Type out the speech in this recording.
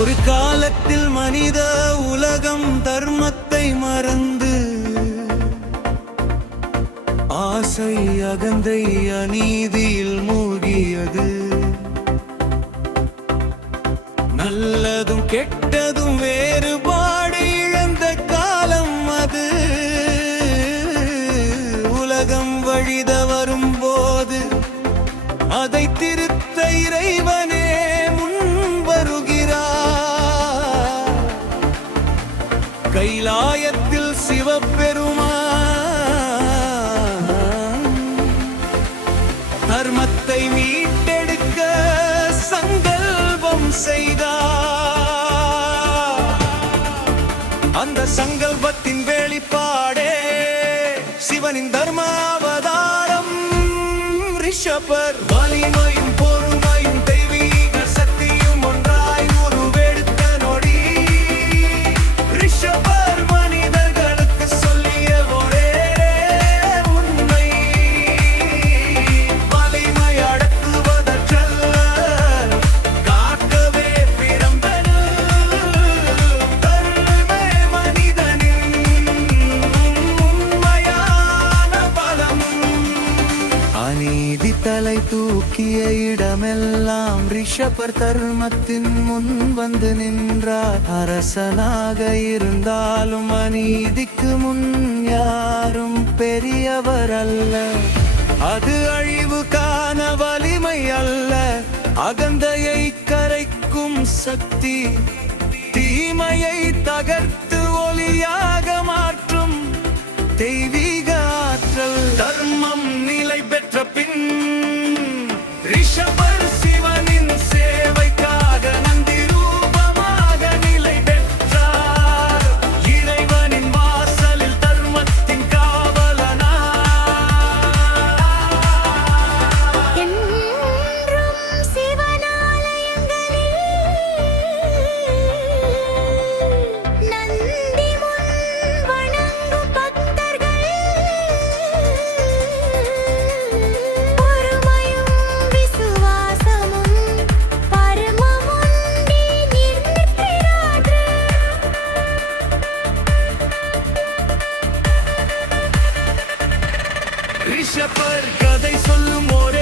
ஒரு காலத்தில் மனித உலகம் தர்மத்தை மறந்து ஆசை அகந்தை அநீதியில் மூழ்கியது. நல்லதும் கெட்டதும் வேறுபாடு இழந்த காலம் அது. உலகம் வழித வரும்போது அதை திருத்த இறைவன் கைலாயத்தில் சிவபெருமா தர்மத்தை மீட்டெடுக்க சங்கல்பம் செய்தார். அந்த சங்கல்பத்தின் வெளிப்பாடே சிவனின் தர்மாவதாரம். ரிஷபர் நீதி தலை தூக்கிய இடமெல்லாம் ரிஷபர் தர்மத்தின் முன் வந்து நின்றார். அரசனாக இருந்தாலும் அநீதிக்கு முன் யாரும் பெரியவர் அல்ல. அது அழிவுக்கான வலிமை அல்ல. அகந்தையை கரைக்கும் சக்தி தீமையை தகர்த்து ஒளியாக மாற்றும் தெய்வீக ஆற்றல். தர்மம் நிலை பின் கதை சொல்லும் ஒரே